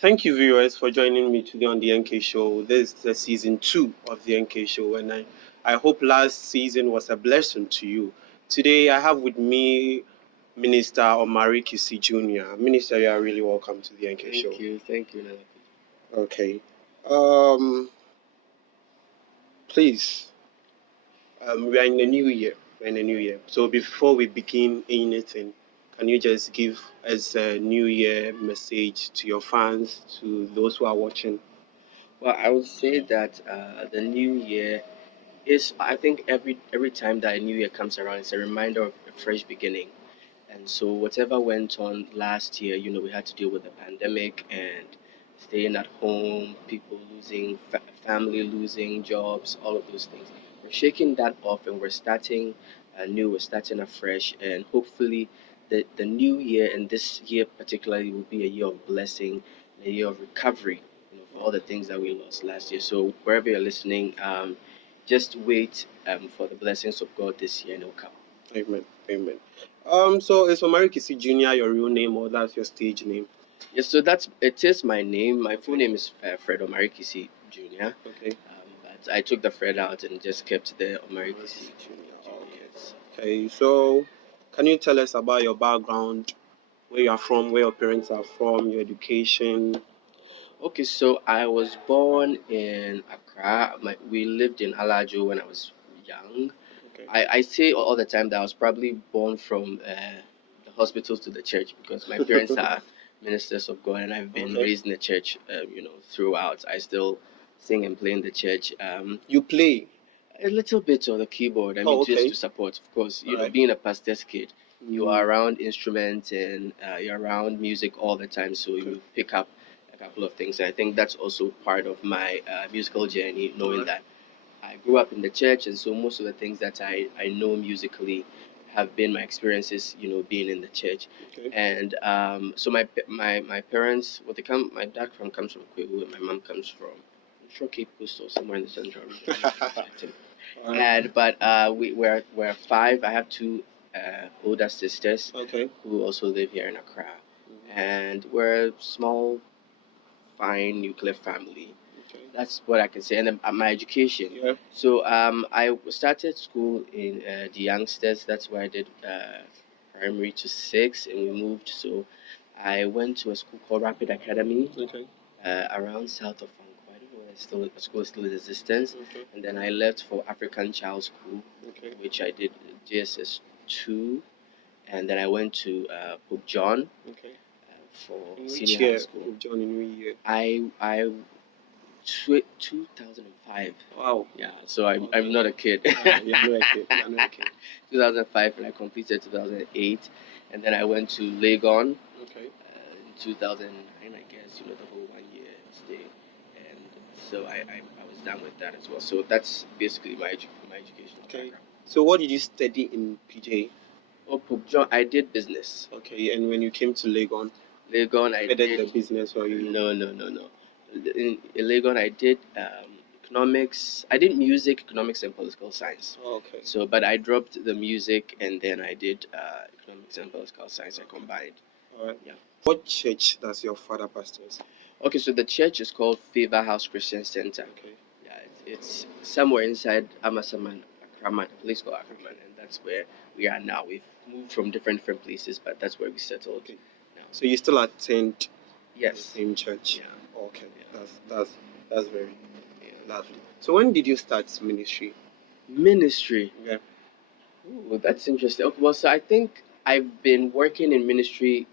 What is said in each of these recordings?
Thank you, viewers, for joining me today on the NK Show. This is the season 2 of the NK Show, and I hope last season was a blessing to you. Today, I have with me Minister Omari Kissi Jnr. Minister, you are really welcome to the NK Show. Thank you, Nana. Okay. Um, please, we are in the new year. We're in the new year. So before we begin anything, can you just give us a new year message to your fans, to those who are watching? Well, I would say that the new year is. I think every time that a new year comes around, it's a reminder of a fresh beginning. And so whatever went on last year, we had to deal with the pandemic and staying at home, people losing family, losing jobs, all of those things. We're shaking that off and we're starting anew. We're starting afresh, and hopefully, the new year and this year particularly will be a year of blessing, a year of recovery, for all the things that we lost last year. So wherever you're listening, just wait for the blessings of God this year, and it'll come. Amen. Amen. So is Omari Kissi Jr. your real name or that's your stage name? Yes, so it is my name. My full name is Fred Omari Kissi Jr. Okay. But I took the Fred out and just kept the Omari Kissi Jr. Okay. Yes. Okay. So can you tell us about your background, where you are from, where your parents are from, your education? Okay, so I was born in Accra. We lived in Alajo when I was young. Okay. I say all the time that I was probably born from the hospitals to the church because my parents are ministers of God, and I've been Okay. raised in the church, throughout. I still sing and play in the church. You play? A little bit on the keyboard. I mean, Oh, just okay. to support, of course. Alright. Being a pastor's kid, you Mm. are around instruments and you're around music all the time, so Okay. you pick up a couple of things. And I think that's also part of my musical journey, knowing Alright. that I grew up in the church, and so most of the things that I know musically have been my experiences, being in the church. Okay. And so my parents, well, my dad comes from Kwadjo, and my mom comes from, I'm sure, Cape Coast or somewhere in the central region. And but we're five. I have two older sisters Okay. who also live here in Accra, Mhm. and we're a small, fine nuclear family. Okay. That's what I can say. And then my education. Yeah. So I started school in the youngsters. That's where I did primary to six, and we moved. So I went to a school called Rapid Academy Okay. around south of Vancouver. I don't know whether the school is still in existence. Okay. And then I left for African Child School, Okay. which I did JSS 2. And then I went to Pope John Okay. for In which senior high year? school. John, in which year? I 2005. Wow. Yeah, so I'm not a kid. You're not a kid. You're not a kid. 2005, and I completed 2008, and then I went to Legon Okay. in 2009, I guess. The whole 1 year stay, and so I was done with that as well. So that's basically my education Okay. background. So what did you study in PJ? Oh, Pope John, I did business. Okay, and when you came to Legon, Legon, I furthered the did. business or you? No. In Legon, I did economics. I did music, economics, and political science. Oh, okay. So, but I dropped the music and then I did economics and political science. I combined. All right. Yeah. What church does your father pastors? Okay, so the church is called Favor House Christian Center. Okay. Yeah, it's somewhere inside Amasaman, Akraman, a place called Akraman, and that's where we are now. We've moved from different places, but that's where we settled. Okay. Now. So you still attend the Yes. same church? Yeah. Okay. Yeah. That's very lovely. So when did you start ministry? Ministry. Yeah. Ooh, that's interesting. Okay, well, so I think I've been working in ministry.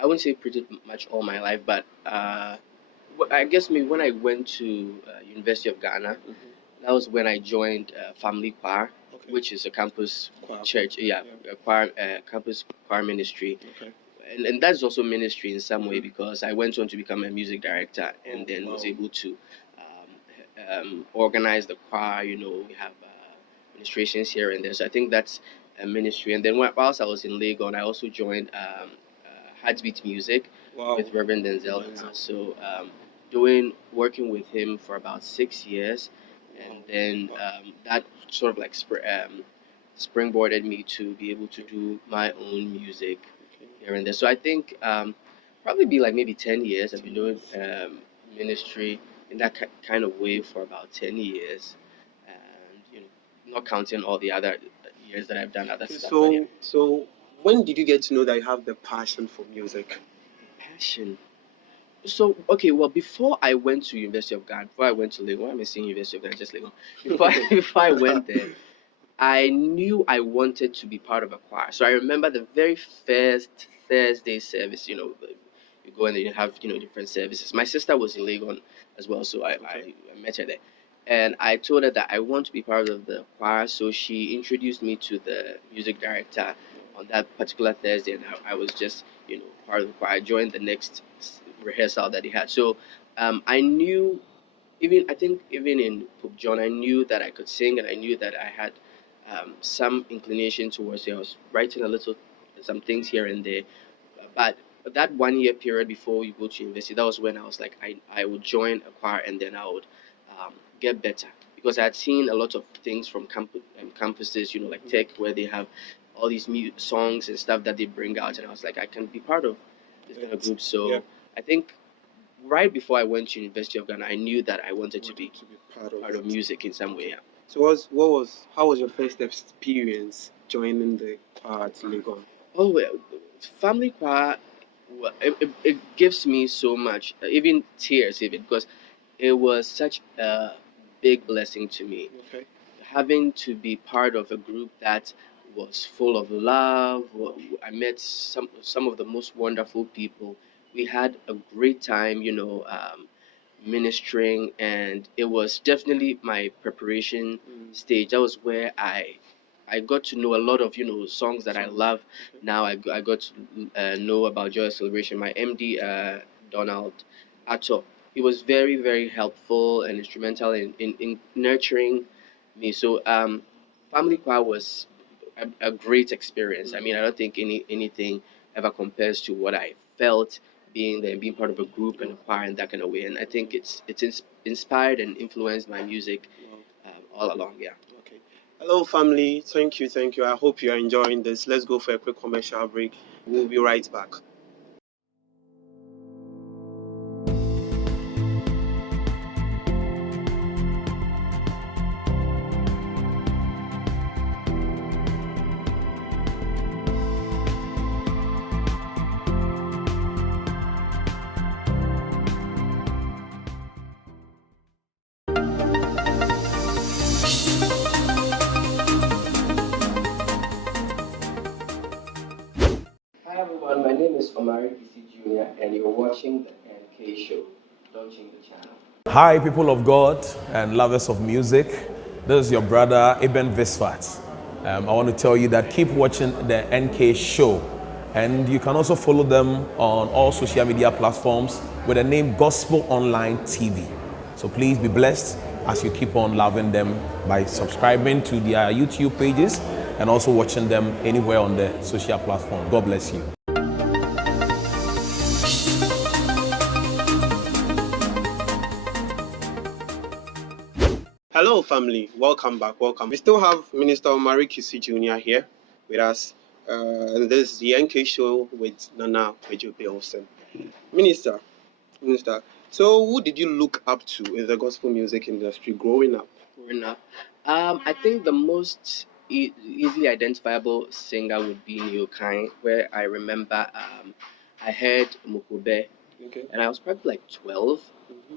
I wouldn't say pretty much all my life, but I guess maybe when I went to University of Ghana, that was when I joined Family Choir, Okay. which is a campus Choir. church. Yeah, a choir, campus choir ministry. Okay. And that's also ministry in some way because I went on to become a music director and then was wow. able to organize the choir. We have administrations here and there. So I think that's a ministry. And then whilst I was in Legon, I also joined Heartbeat Music Wow. with Reverend Denzel. Denzel. So working with him for about 6 years, and then that sort of like springboarded me to be able to do my own music Okay. here and there. So I think probably be like maybe 10 years. I've been doing ministry in that kind of way for about 10 years. And, not counting all the other years that I've done other Okay, stuff. But yeah, so when did you get to know that you have the passion for music? passion. So, okay, well, before I went to University of Ghana, before I went to Lagos, why am I saying University of Ghana? Just Lagos. Before I went there, I knew I wanted to be part of a choir. So I remember the very first Thursday service, you go and then you have, different services. My sister was in Lagos as well, so I met her there. And I told her that I want to be part of the choir. So she introduced me to the music director on that particular Thursday. And I was just, part of the choir. I joined the next rehearsal that he had. So I knew, I think even in Pope John, I knew that I could sing and I knew that I had some inclination towards it. I was writing some things here and there. But that 1 year period before you go to university, that was when I was like, I would join a choir and then I would get better. Because I had seen a lot of things from campuses, like tech, where they have all these songs and stuff that they bring out. And I was like, I can be part of this kind of group. So Yeah. I think right before I went to University of Ghana, I knew that I wanted to be part of music in some way. Yeah. So how was your first experience joining the choir at Lagos? Oh well, family choir, it gives me so much, even tears, even because it was such a big blessing to me. Okay. Having to be part of a group that was full of love. I met some of the most wonderful people. We had a great time, ministering, and it was definitely my preparation stage. That was where I got to know a lot of songs that I love. Now I got to know about Joy Celebration. My MD, Donald Atto, he was very very helpful and instrumental in nurturing me. So family choir was a great experience. I mean, I don't think anything ever compares to what I felt being there, being part of a group and a choir in that kind of way. And I think it's inspired and influenced my music all along. Yeah. Okay. Hello, family. Thank you, thank you. I hope you are enjoying this. Let's go for a quick commercial break. We'll be right back. Hi everyone, my name is Omari Kissi Jnr. and you're watching the NK Show. Don't change the channel. Hi, people of God and lovers of music. This is your brother Eben Visvat. I want to tell you that keep watching the NK Show, and you can also follow them on all social media platforms with the name Gospel Online TV. So please be blessed as you keep on loving them by subscribing to their YouTube pages and also watching them anywhere on the social platform. God bless you. Hello, family. Welcome back. Welcome. We still have Minister Omari Kissi Jnr. here with us. And this is the NK show with Nana Kwadjo Bilson. Minister, so who did you look up to in the gospel music industry growing up? Growing up, I think the most easily identifiable singer would be Neocon, where I remember I heard Mukube, Okay. and I was probably like 12,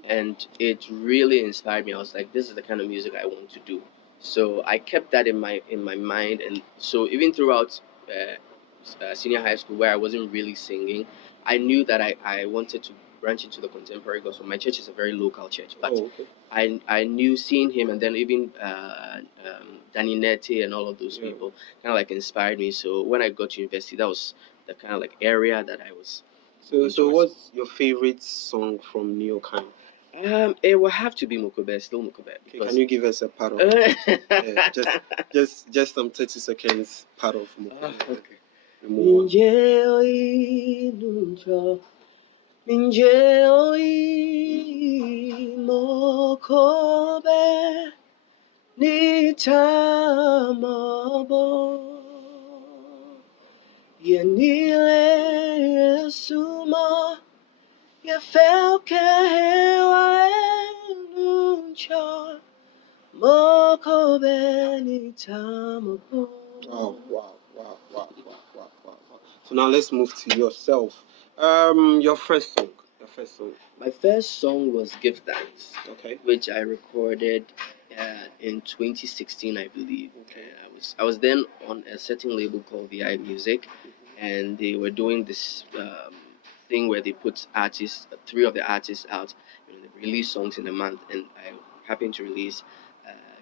and it really inspired me. I was like, this is the kind of music I want to do. So I kept that in my mind, and so even throughout senior high school, where I wasn't really singing, I knew that I wanted to branch into the contemporary gospel. My church is a very local church, but Okay. I knew seeing him and then even Danny Nete and all of those people kind of like inspired me. So when I got to university, that was the kind of like area that I was. So what's your favorite song from Neocon? It will have to be Mukube, still Mukube. Okay, can you give us a part of just some 30 seconds part of Mukube? Okay. Remove one. Ninje oi nuncho, ninje oi mokobe, ni tamabo, yenile suma, Oh, wow, wow, wow, wow, wow, wow, wow. So now let's move to yourself. Your first song. Your first song. My first song was Give Thanks, Okay. which I recorded in 2016, I believe. Okay. I was then on a certain label called VI Music, and they were doing this thing where they put artists, three of the artists out, they release songs in a month, and I happened to release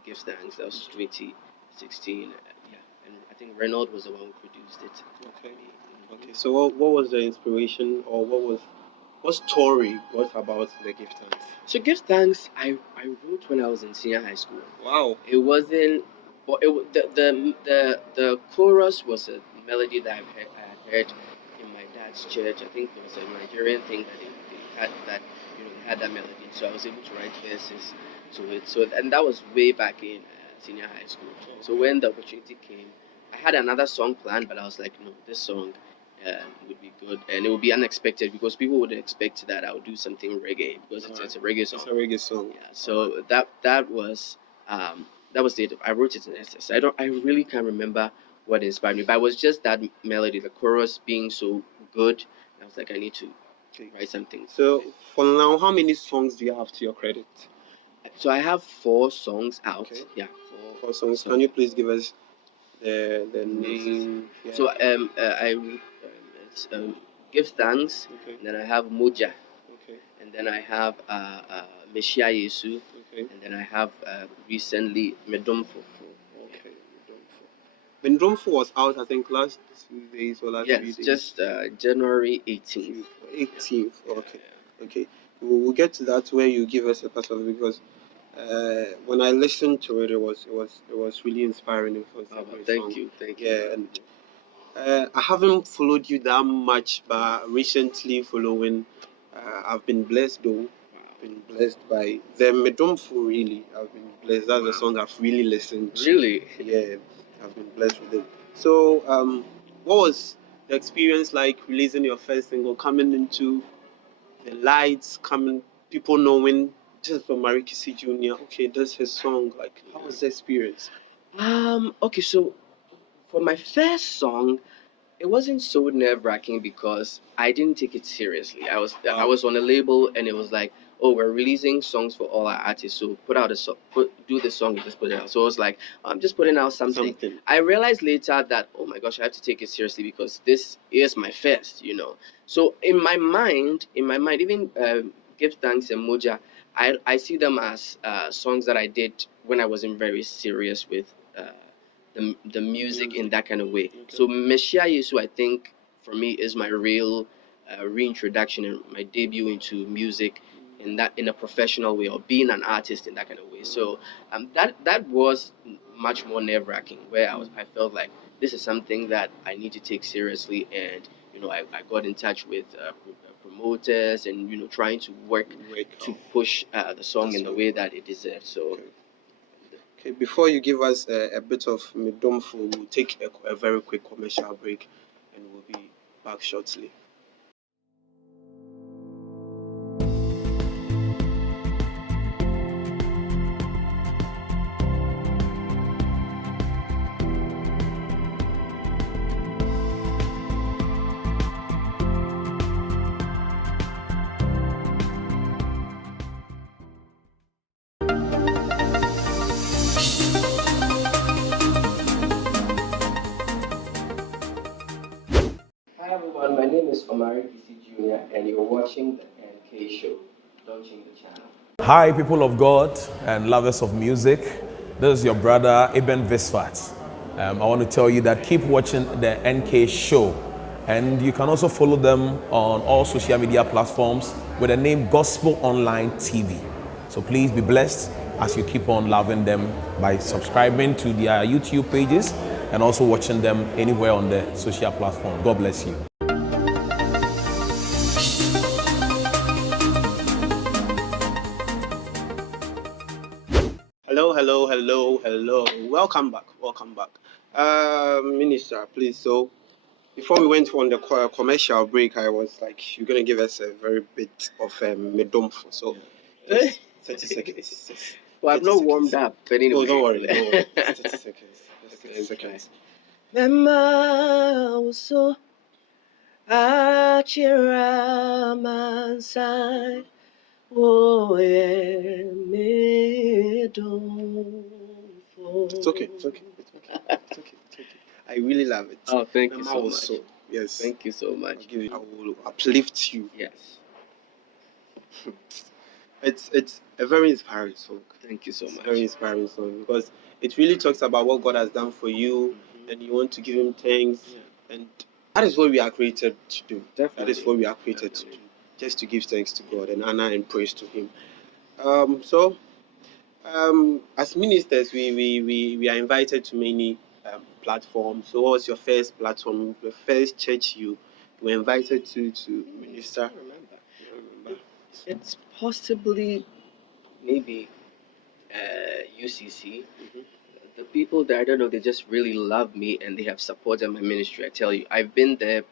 Give Thanks. That was 2016, yeah, and I think Reynolds was the one who produced it. Okay. Okay. So what was the inspiration, or what story was about the gift thanks? So Give Thanks, I wrote when I was in senior high school. Wow. It wasn't, but the chorus was a melody that I had heard in my dad's church. I think it was a Nigerian thing that they had that, they had that melody. So I was able to write verses to it. So, and that was way back in senior high school. So when the opportunity came, I had another song planned, but I was like, no, this song would be good, and it would be unexpected because people wouldn't expect that I would do something reggae because it's a reggae song. It's a reggae song. Yeah, so um that was it. I wrote it in SS. I really can't remember what inspired me, but it was just that melody, the chorus being so good. I was like, I need to Okay. write something. So for now, how many songs do you have to your credit? So I have 4 songs out. Okay. Yeah, Four songs. Can you please give us the name. Yeah. So it's Give Thanks. Okay. And then I have Moja, Okay. and then I have Meshia Yesu, Okay. and then I have recently Medom Fufu. Okay. Bendromfo was out, I think, last 2 days or last 3 Yes, days. just January 18th. 18th. Okay. Okay. We'll get to that where you give us a part of it, because when I listened to it, it was really inspiring. It was a great Thank song. you, thank you. Yeah, and I haven't followed you that much, but recently following, I've been blessed though. Been blessed by the Medomfo, really. I've been blessed. That's the song I've really listened to. Really? Yeah, I've been blessed with it. So, what was the experience like releasing your first single, coming into the lights, coming, people knowing this is Omari Kissi Jnr. Okay, that's his song. Like, how was the experience? Okay, so for my first song, it wasn't so nerve-wracking because I didn't take it seriously. I was on a label, and it was like, oh, we're releasing songs for all our artists, so put out a song, do the song and just put it out. So I was like, I'm just putting out something. I realized later that, oh my gosh, I have to take it seriously because this is my first. So in my mind, even Give Thanks and Moja, I see them as songs that I did when I wasn't very serious with the music in that kind of way. Okay. So Meshia Yesu, I think, for me, is my real reintroduction and my debut into music in a professional way, or being an artist in that kind of way. So that was much more nerve wracking, where I felt like this is something that I need to take seriously, and I got in touch with promoters, and trying to work to push the song in the way that it deserves. So. Okay. Okay, before you give us a bit of Medomfo, we'll take a very quick commercial break, and we'll be back shortly. Hi everyone, my name is Omari Kissi Jnr. and you're watching the NK Show. Don't change the channel. Hi, people of God and lovers of music. This is your brother Eben Visvat. I want to tell you that keep watching the NK Show, and you can also follow them on all social media platforms with the name Gospel Online TV. So please be blessed as you keep on loving them by subscribing to their YouTube pages and also watching them anywhere on the social platform. God bless you. Hello. Welcome back. Minister, please. So Before we went on the commercial break, I was like, you're going to give us a very bit of medumfo. So, just 30 seconds. Just Well, I've 30 not warmed seconds. up, but anyway. Oh, don't worry. 30 seconds. Just 30 seconds. Mema so achira mansai wo It's okay. It's okay. It's okay. It's okay. It's okay. I really love it. Oh, thank you Mema so much. also. Yes. Thank you so much. I will uplift you. Yes. It's a very inspiring song. Thank you so much. Very inspiring song because it really talks about what God has done for you, and you want to give Him thanks, and that is what we are created to do. Definitely. That is what we are created to do, just to give thanks to God and honor and praise to Him. As ministers, we are invited to many platforms. So, what was your first platform, the first church you were invited to minister? I remember. It's possibly maybe UCC. The people there, I don't know, they just really love me and they have supported my ministry. I tell you, I've been there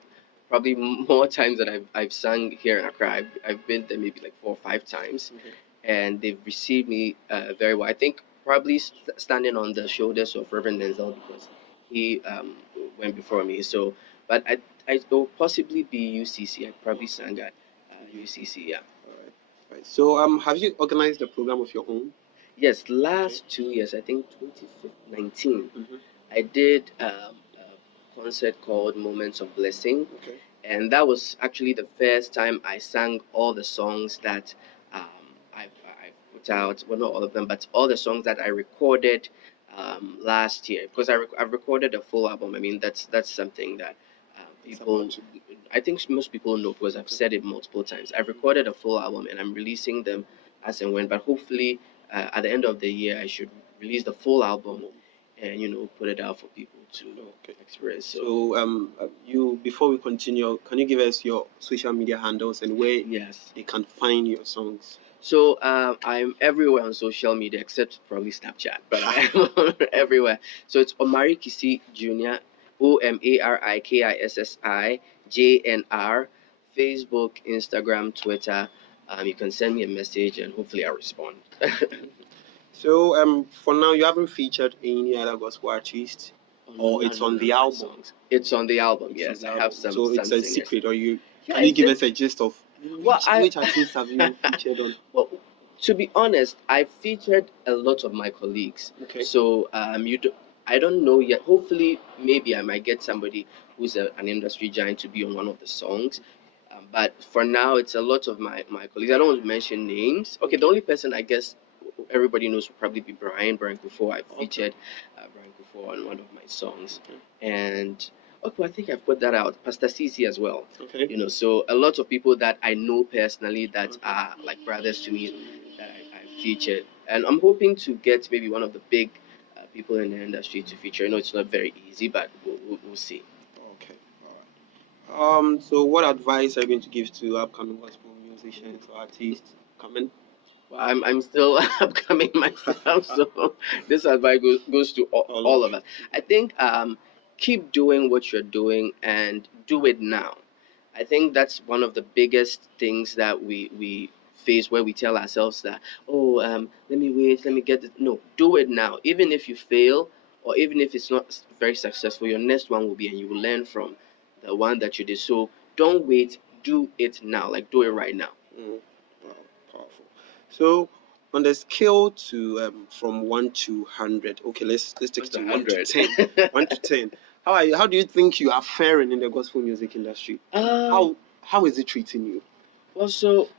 probably more times than I've sung here in Accra. I've been there maybe like 4 or 5 times, and they've received me very well. I think probably standing on the shoulders of Reverend Denzel because he went before me. So, but I will possibly be UCC. I probably sang at UCC. Yeah. Right. So, have you organized a program of your own? Yes, last 2 years, I think 2019, I did a concert called Moments of Blessing. And that was actually the first time I sang all the songs that I put out. Well, not all of them, but all the songs that I recorded last year. Because I've recorded a full album. I mean, that's something that people, I think most people know because I've said it multiple times. I've recorded a full album and I'm releasing them as and when. But hopefully, at the end of the year, I should release the full album and put it out for people to experience. So, you before we continue, can you give us your social media handles and where they can find your songs? So I'm everywhere on social media except probably Snapchat, but I'm everywhere. So it's Omari Kissi Jnr. OMARIKISSIJNR. Facebook, Instagram, Twitter. You can send me a message and hopefully I'll respond. So for now, you haven't featured any other gospel artist, or it's on the album. Songs. It's on the album. Yes, I have some. So it's some a singers. secret, or can you give us a gist of which artists have you featured on? Well, to be honest, I featured a lot of my colleagues. So I don't know yet. Hopefully, maybe I might get somebody who's an industry giant to be on one of the songs. But for now, it's a lot of my colleagues. I don't want to mention names. Okay, the only person I guess everybody knows will probably be Brian Kufo. I featured Brian Kufo on one of my songs, and I think I've put that out. Pastor CC as well. So a lot of people that I know personally that are like brothers to me that I featured, and I'm hoping to get maybe one of the big people in the industry to feature. I know it's not very easy, but we'll see. Okay, all right. So what advice are you going to give to upcoming gospel musicians or artists coming? Well, I'm still upcoming myself, so this advice goes to all of us. I think keep doing what you're doing and do it now. I think that's one of the biggest things that we face where we tell ourselves that, let me wait, let me get it. No, do it now. Even if you fail or even if it's not very successful, your next one will be and you will learn from the one that you did. So don't wait, do it now. Like do it right now. Wow, powerful. So on the scale to from 1 to 100, okay, let's take it to 1 to 10. 1 to 10. How do you think you are faring in the gospel music industry? How is it treating you? Well, so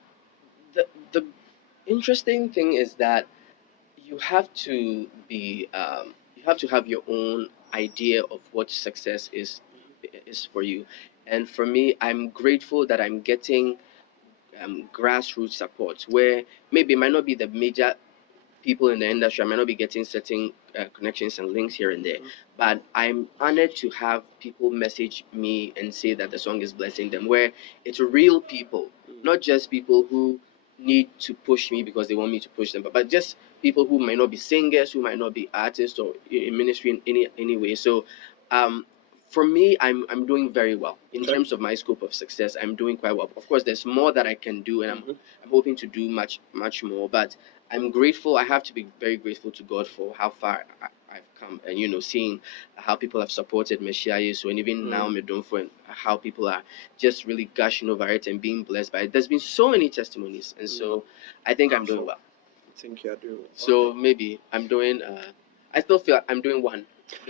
the interesting thing is that you have to be you have to have your own idea of what success is for you, and for me, I'm grateful that I'm getting grassroots support where maybe it might not be the major people in the industry. I might not be getting certain connections and links here and there, but I'm honored to have people message me and say that the song is blessing them, where it's real people, not just people who need to push me because they want me to push them, but just people who might not be singers, who might not be artists or in ministry in any way. So for me, I'm doing very well in Okay. terms of my scope of success. I'm doing quite well. Of course, there's more that I can do, and I'm hoping to do much more. But I'm grateful. I have to be very grateful to God for how far I've come, and seeing how people have supported Messiah. So and even now, Medonfo, and how people are just really gushing over it and being blessed by it. There's been so many testimonies, and so I think I'm doing well. I think you are doing well. So maybe I'm doing. I still feel I'm doing one.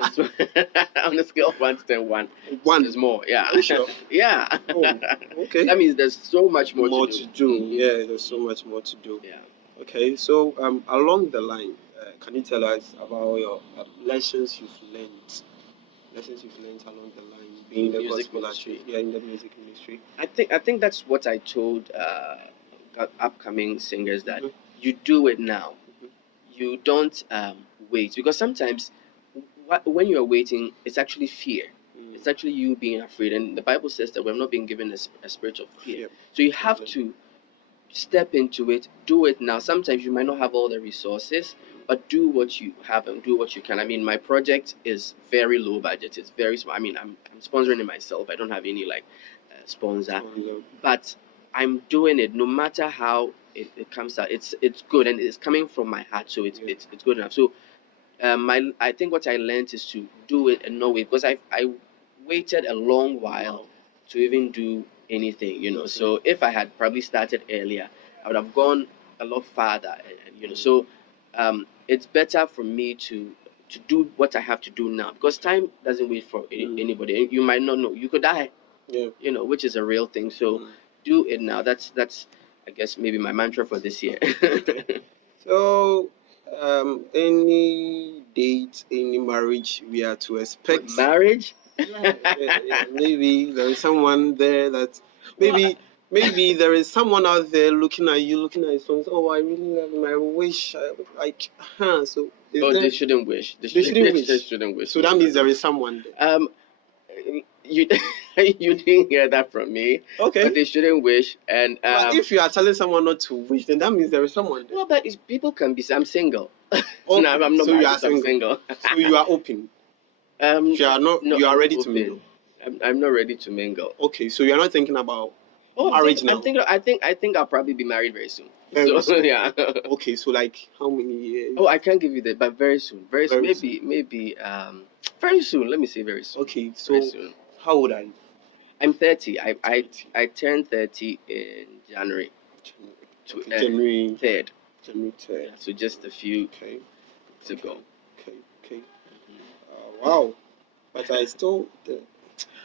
On a scale of 1 to 10, 1. One Is more. Yeah. Are you sure? Yeah. Oh, okay. That means there's so much more to do. Yeah, there's so much more to do. Yeah. Okay, so along the line, can you tell us about your lessons you've learned? Lessons you've learned along the line, being in the Music gospel ministry. artist, in the music industry. I think that's what I told upcoming singers, that you do it now. You don't wait, because sometimes when you're waiting, it's actually fear. It's actually you being afraid, and the Bible says that we're not being given a spirit of fear. So you have to step into it, do it now. Sometimes you might not have all the resources, but do what you have and do what you can. I mean, my project is very low budget. It's very small. I mean, I'm sponsoring it myself. I don't have any sponsor, but I'm doing it no matter how it comes out. It's good, and it's coming from my heart, so it's good enough. So I think what I learned is to do it and not wait, because I waited a long while to even do anything. So if I had probably started earlier, I would have gone a lot farther, so it's better for me to do what I have to do now, because time doesn't wait for anybody. You might not know, you could die, which is a real thing. So do it now. That's I guess maybe my mantra for this year. So any date, any marriage we are to expect? Marriage? Maybe there is someone there that maybe there is someone out there looking at you, looking at his songs. Oh, I really love him. I wish so. They shouldn't wish. They shouldn't wish. So that means there is someone there. You you didn't hear that from me. Okay. But they shouldn't wish. And but if you are telling someone not to wish, then that means there is someone there. Well, but people can be. I'm single. Okay. No, I'm not. So married, you are single. So you are open. You are not. No, you are I'm ready open. to mingle. I'm not ready to mingle. Okay, so you are not thinking about marriage now. I think I'll probably be married very soon. Very soon. Yeah. Okay, so like how many years? Oh, I can't give you that, but very soon. Very soon. Maybe very soon. Let me say very soon. Okay, so very soon. How old are you? I'm 30. I turned 30 in January. January 3rd. January 3rd. Yeah, so just a few to go. Okay. Wow. But I still.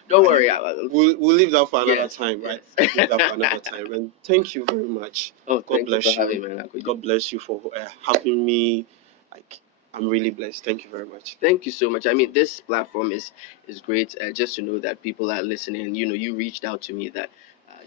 Don't worry. We'll leave that for another time, right? Yes. Leave that for another time. And thank you very much. Oh, God bless you. Having me, God bless you for having me. I'm really blessed. Thank you very much. Thank you so much. I mean, this platform is great. Just to know that people are listening. You reached out to me that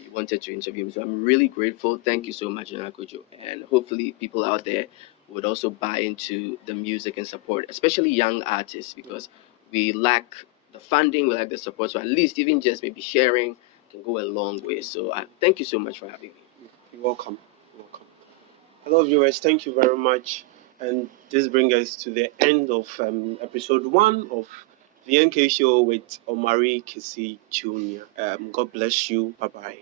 you wanted to interview me, so I'm really grateful. Thank you so much, Kwadjo. And hopefully, people out there would also buy into the music and support, especially young artists, because we lack the funding, we lack the support. So at least even just maybe sharing can go a long way. So thank you so much for having me. You're welcome. Hello, viewers. Thank you very much. And this brings us to the end of episode 1 of the NK Show with Omari Kissi Jnr. God bless you. Bye-bye.